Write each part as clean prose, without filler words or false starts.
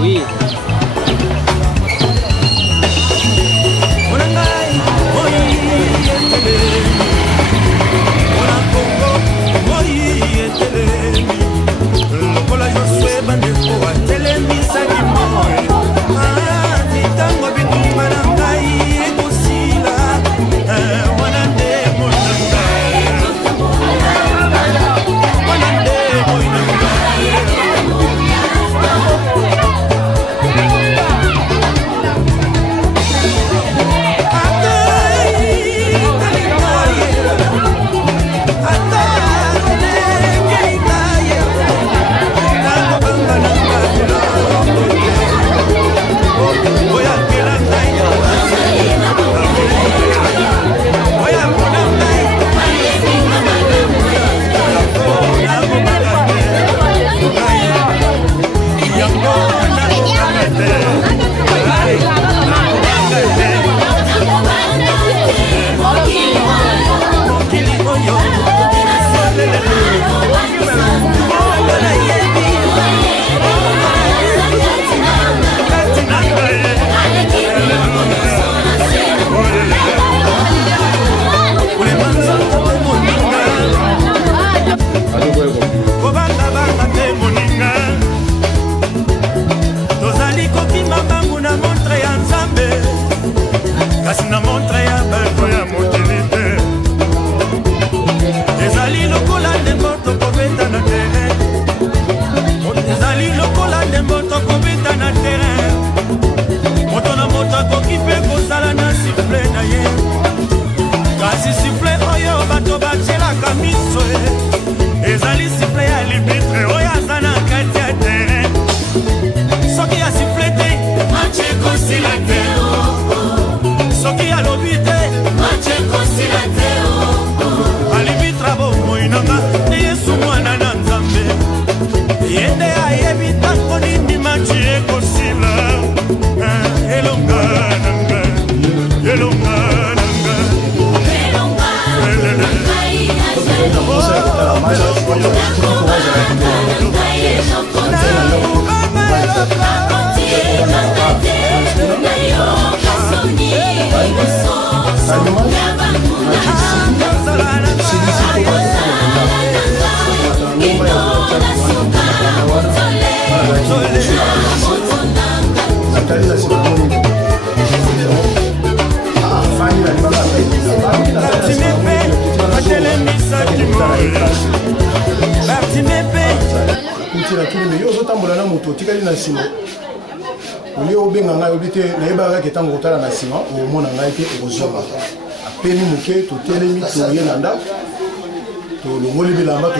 Oui.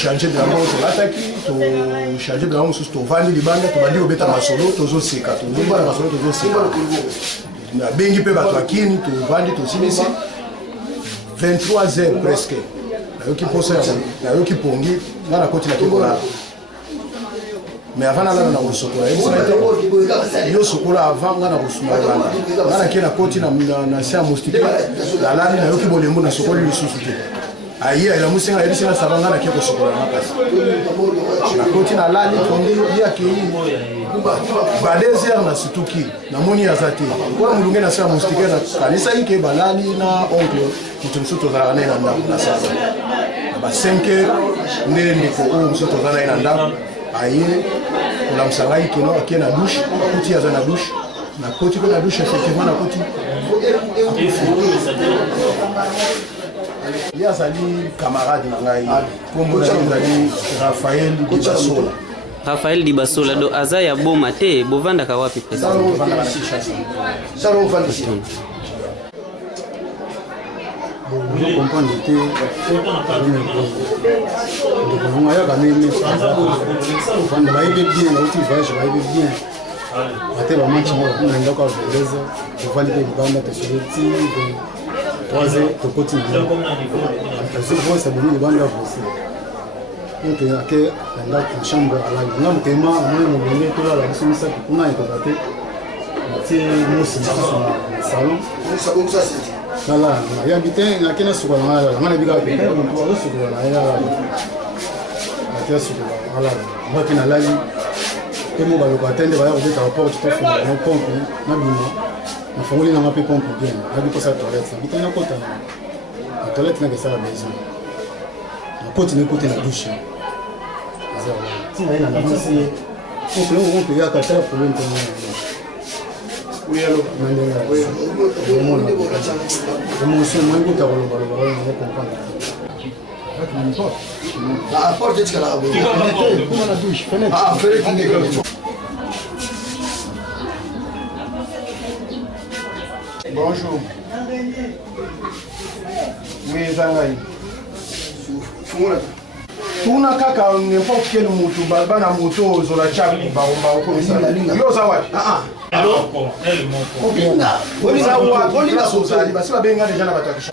changer de la mort to ataki to changer de la mort to vandi libanda to bandi obeta masolo to zo seka to zo bana masolo to zo seka na bengi pe bato akini to vandi to sinisi 23h presque na yoki posa na yoki pongi na koti na kikola mais avant na na usokola yo sokola avant na usokola na kena koti na sia mostike la lani na yoki bolembo na sokola lisusu te ayi la musinga yebisi na sabanga na keko sokola makasi na koti na lali tongi yake ba désert na situki na moni azati kwa mulunge na sa mustike na kanisa yake balali na oncle mutumsuto za na ndako na sasa ba 5 ndele ndiko mutumsuto za na ndako ayi la msangai kino akena douche kuti aza na douche na koti ko na douche effectivement na koti il y a sali camarade na ngai comme zali Raphaël Dibasola. Raphaël Dibasola do azaya boma te bovanda ka wapi pesa? Salon fantasy. Vous comprenez que on a gagné mais on va y bien là où tu vas je vais bien. Até le match on a encore beleza. On va aller banda te sur le petit 3 heures to continue. Parce que ça donne le banda aussi. Donc il y a que dans la chambre à la on a tellement on est tout là la mission ça qu'on a écouté. C'est nous c'est salon. Ça comme ça c'est voilà, il y a habité na kena sukola ngala biga pe ko ko sukola ya ya sukola ala ba kena lali Emo balokatende baya kobeta rapport tofunga na pompe na bima na fongoli na mape pompe bien na biposa toilette na bitana kota na toilette na kesala besoin na koti na kote na douche zero tina ina na basi problème on peut ya ka tala problème to oui alors mandela oui émotion moi ko ta ko ba na comprendre la porte est là comment la douche fenêtre ah fenêtre. Bonjour. Oui, Zangai. Tuna kaka n'importe quel moto, bana moto zola chabi ba ko ça. Yo zawa. Boni zawa, boni la sosa, basi ba benga déjà na batakisha.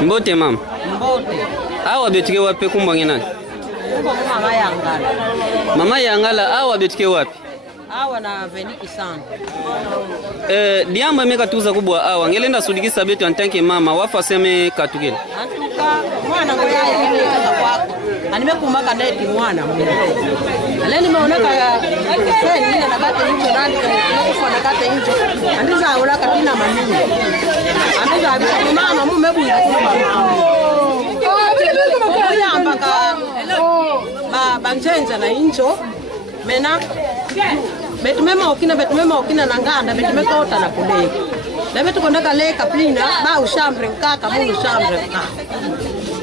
Mbote mama. Mbote. Awa betike wapi kumbwange nani? Kumbo mama Yangala. Mama Yangala awa betike wapi? Awa na veniki sana. Diamba meka tuza kubwa awa ngelenda sudikisa betu antanke mama wafa seme katukele. Antuka mwana ngoya yini kaza kwako. Animekumbaka neti mwana mwana. Aleni maoneka sasa nini nakate hicho nani kwa nakate hicho. Andiza ulaka tina manini. Andiza mama mume buyi kuna banjenza na incho mena betumema okina na nganda betumeka ota na kuleka na betu kondaka leka plina ba ushambre mkaka mungu shambre mkaka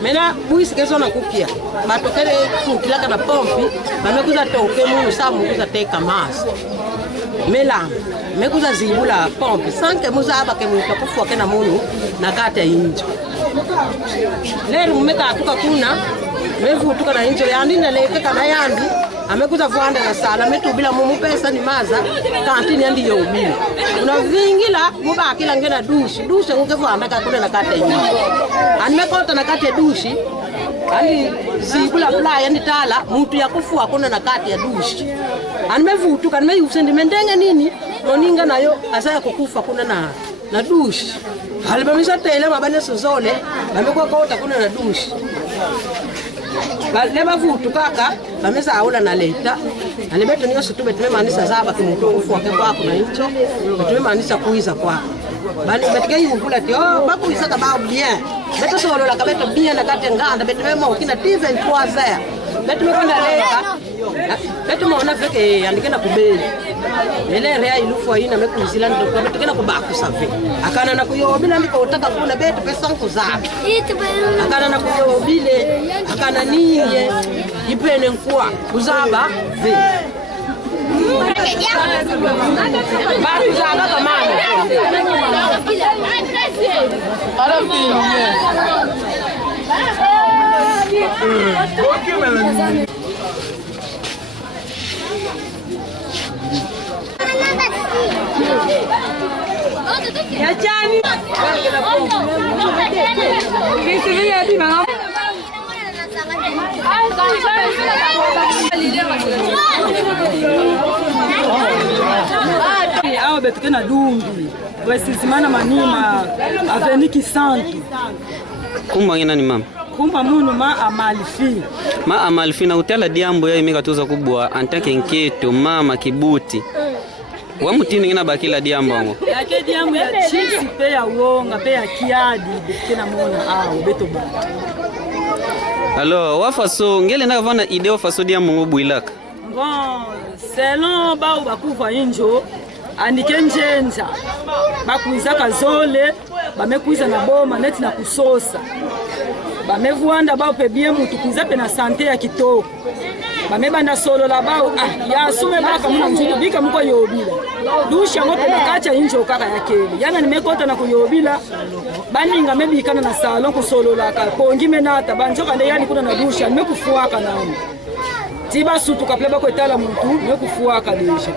mena buisi keso na kupia batokele kukilaka na pompi bamekuza toke mungu samu kuza teka mas mela mekuza zibula pompi sanke muza abake mwita kufua kena mungu na kata incho lero mumeka atuka kuna mevu tuka na incho yandi na leke kana yandi amekuza vuanda na sala metu bila mumu pesa ni maza kantini yandi yo bila una vingila muba kila ngena dushi nguke vuanda ka kuna na kate yindi animekota na kate dushi ali sibula fly yandi tala mtu ya kufua kuna na kate ya dushi animevu tuka nimeyusendi mendenge nini noninga nayo asaya kukufa kuna na dushi halibamisha tele mabane sozole bamekuwa kota kuna na dushi leba vutu kaka bameza aula na leta anibeto niyo sitube tumemanisa zaba kimuto kufua kwa kuna hicho tumemanisa kuiza kwa bali betike yivula ti bakuiza ka ba bien beto solo la kabeto bien na kate nganda beto memo kina tiven toaza beto mekwenda leka beto mona feke andikena kubeli ele rea ilufu ina mekuizila ndo beto kena kubaku save akana na kuyobila ndiko utaka kuna beto pesa nkuzaba akana na kuyobile akana niye ipene nkwa kuzaba ve bari zaba kamana ara filme ya chani awa betuke na dungi wesisimana manima aveniki santu Kumba ngena ni mama kumba munu ma amalfi na utala diambo ya imeka tuza kubwa antake nketo mama kibuti wa mutini ngena bakila diambo ngo yake diambo ya chisi pe ya wonga pe ya kiadi kena mona awo beto ba alors wafaso ngele na vana ideo faso diambo ngo builaka bon selon ba bakuva injo andike njenja bakuizaka zole bamekuiza na boma neti na kusosa bamevuanda bao pe bien mutu kuiza pe na sante ya kitoko bamebanda solo la bao ya sume baka muna njuto bika mko yobila dusha ngote nakacha injo kaka yakeli yana nimekota na kuyobila baninga mebikana na salon ku solo la ka pongi menata banjoka nde yani kuna na dusha nimekufuaka namo tiba sutu kapleba ko etala muntu nimekufuaka deja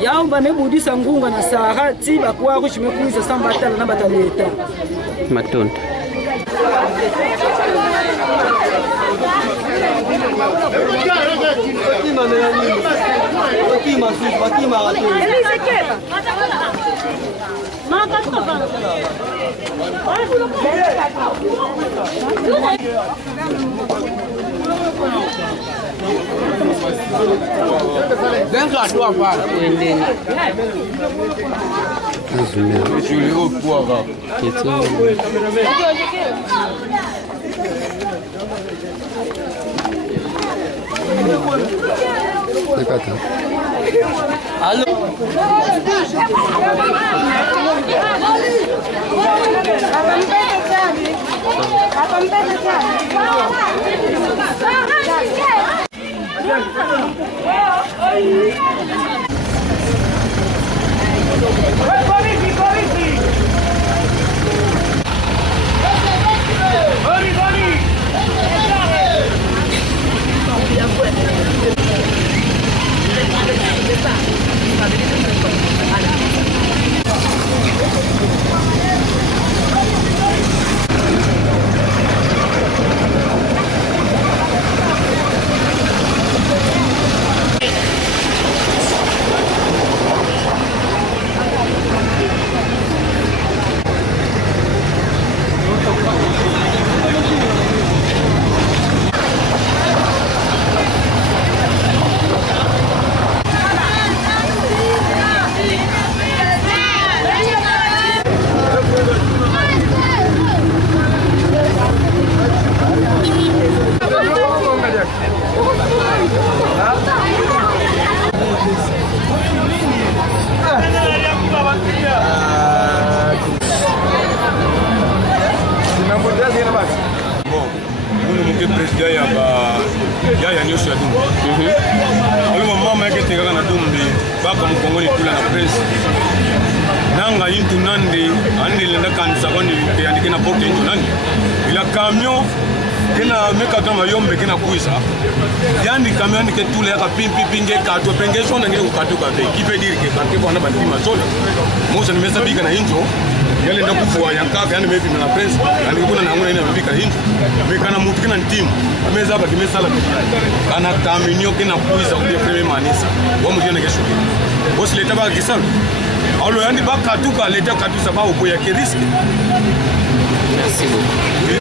yao bamebudisa ngunga na saha tiba kwa kuchimekuiza samba tala na bataleta matunda Alô? ya nyosho ya Dumbi. Aluma mama yake tengaka na Dumbi baka mkongoni tula na press. Nanga yintu nande ande lenda kanisa kwani yandike na porte yintu nande. Ila camion kena meka kama yombe kena kuisa. Yandi camion yandike tula yaka pimpi pinge kato penge shona ngire ukatuka ve. Kipe diri ke kake bwana bandi masola. Moza nimesa bika na yintu. Yale ndo kufuwa yankaka yani mepi na press. Yani kuna na ngona ina bika yintu. Meka na mutu kena ntimu. Meza hapa kimesala kana kaminyo kina kuiza kule premier manisa wamujiona kesho kile bosi leta ba kisalo alo yani baka tuka leta kabisa ba uko ya risk. Merci beaucoup.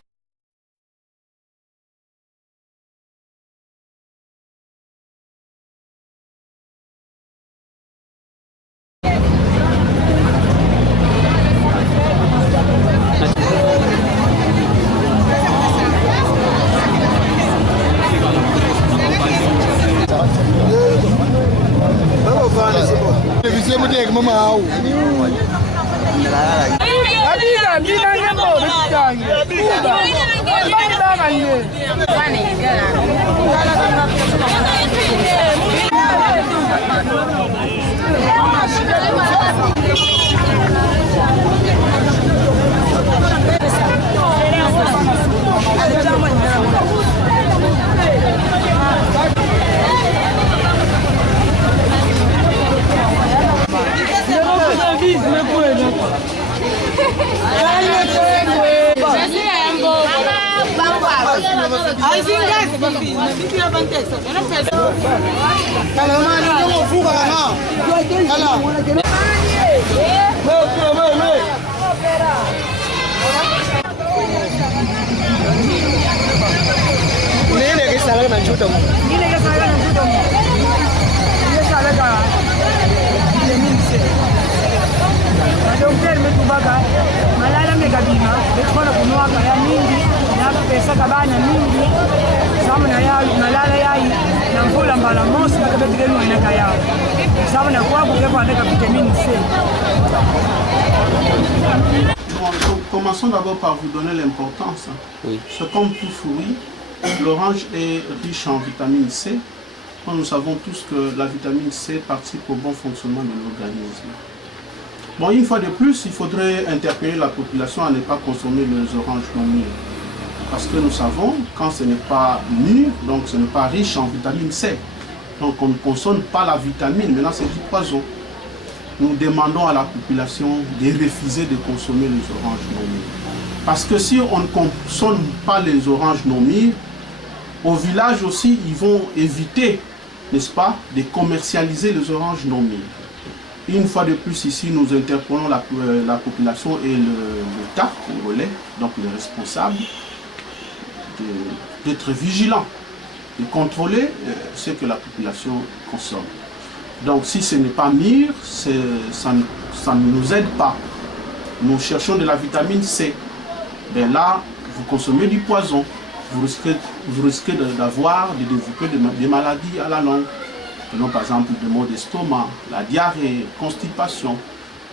Commençons d'abord par vous donner l'importance. Oui. Ce comme tout fruit, l'orange est riche en vitamine C Nous savons tous que la vitamine C participe au bon fonctionnement de l'organisme. Bon, une fois de plus, il faudrait interpeller la population à ne pas consommer les oranges non mûres. Parce que nous savons, quand ce n'est pas mûr, donc ce n'est pas riche en vitamine C. Donc on ne consomme pas la vitamine, maintenant c'est du poison. Nous demandons à la population de refuser de consommer les oranges non mûres. Parce que si on ne consomme pas les oranges non mûres, au village aussi, ils vont éviter, n'est-ce pas, de commercialiser les oranges non mûres. Une fois de plus, ici, nous interpellons la population et l'État, le relais, donc les responsables, d'être vigilants, de contrôler ce que la population consomme. Donc, si ce n'est pas mûr, ça ne nous aide pas. Nous cherchons de la vitamine C. Ben là, vous consommez du poison. Vous risquez d'avoir, de développer des maladies à la longue. Prenons par exemple des maux d'estomac, la diarrhée, constipation.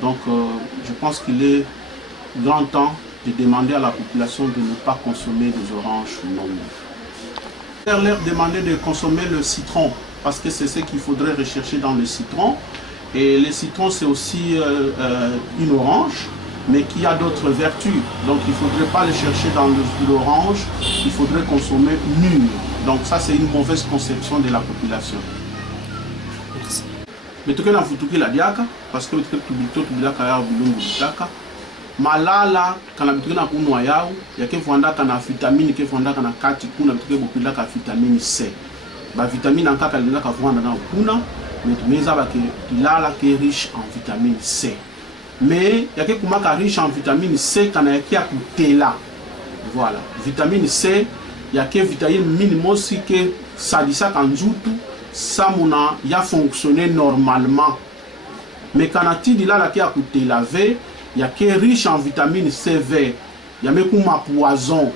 Donc je pense qu'il est grand temps de demander à la population de ne pas consommer des oranges non mûres. Leur demander de consommer le citron, parce que c'est ce qu'il faudrait rechercher dans le citron. Et le citron, c'est aussi une orange, mais qui a d'autres vertus. Donc il ne faudrait pas le chercher dans l'orange, il faudrait consommer mûr. Donc ça, c'est une mauvaise conception de la population. Mais tout cas, futuki la diaka, parce que tout bilaka ya bilungu bitaka. Malala, kana bitukena kunwa yao, yake fondaka na vitamine, ke fondaka na kati kuna bituke bopilaka vitamine C. Ba vitamine ankaka lingaka fondaka na kuna, mais tumeza ba ke lala ke riche en vitamine C. Mais yake kumaka riche en vitamine C kana yake akutela. Voilà, vitamine C, yake vitamine minimum si ke sadisa kanzutu. Ça a fonctionné normalement. Mais quand on dit là qui a coûté laver, il y a qui est riche en vitamine C vert. Il y a même un poison.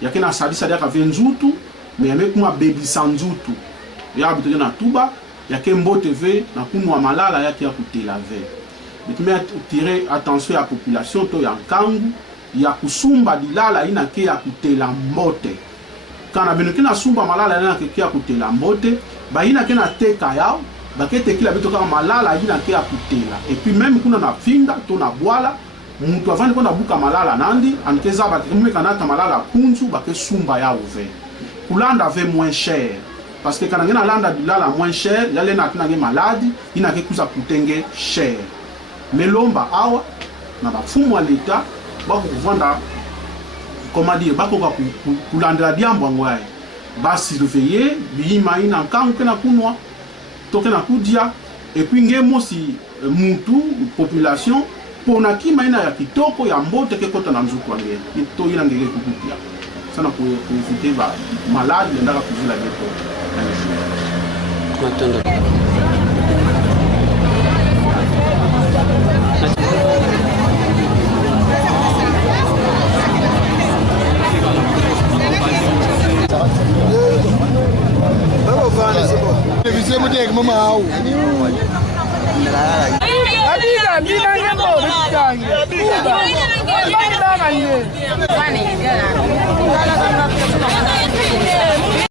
Il y a qui a sadi ça qui vient zoutou, mais il y a même un baby sans zoutou. Il y a habitué na tuba, il y a qui mbote vert, na kunwa malala il y a qui a coûté laver. Mais tirer attention à la population to ya kangu, il y a kusumba dilala ina qui a coûté la mbote. Quand on a besoin de sumba malala ina qui a coûté la mbote. Bah il n'a qu'un teka yao, bah que teki la beto kama malala il n'a qu'à kutela. Et puis même kuna na finga, to na boala, mutu avani kuna buka malala nandi, ankeza ba kumume kanata malala kunzu, bah que sumba yao ve. Kulanda ve moins cher, parce que quand on a landa dilala moins cher, yale na kuna nge maladi, il n'a que kuza kutenge cher. Mais lomba awa, na ba fumu l'État, bah kuvanda, comment dire, bah kulanda diambo ngwaye. Va surveiller bima ina kangu na kunwa toke na kudia et puis ngemo si mutu population pona kima ina ya kitoko ya mbote ke kota na nzuku wange to ina ngeke kukutia sana pour éviter ba malade ndaka kuzula beto matondo Funny,